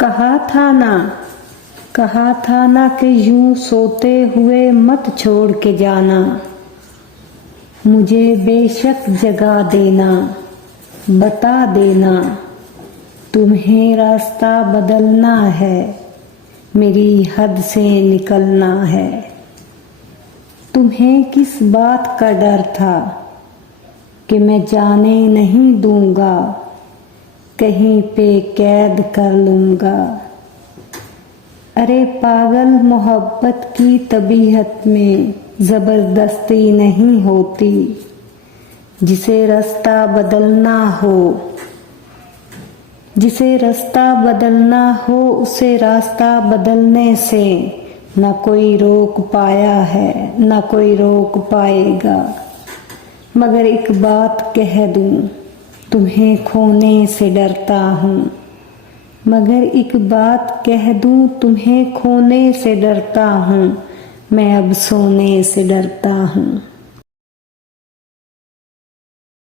कहा था ना कि यूं सोते हुए मत छोड़ के जाना। मुझे बेशक जगा देना, बता देना, तुम्हें रास्ता बदलना है, मेरी हद से निकलना है। तुम्हें किस बात का डर था कि मैं जाने नहीं दूंगा, कहीं पे कैद कर लूंगा। अरे पागल, मोहब्बत की तबीयत में जबरदस्ती नहीं होती। जिसे रास्ता बदलना हो उसे रास्ता बदलने से न कोई रोक पाया है, न कोई रोक पाएगा। मगर एक बात कह दूं, तुम्हें खोने से डरता हूँ। मगर एक बात कह दूं, तुम्हें खोने से डरता हूँ। मैं अब सोने से डरता हूँ।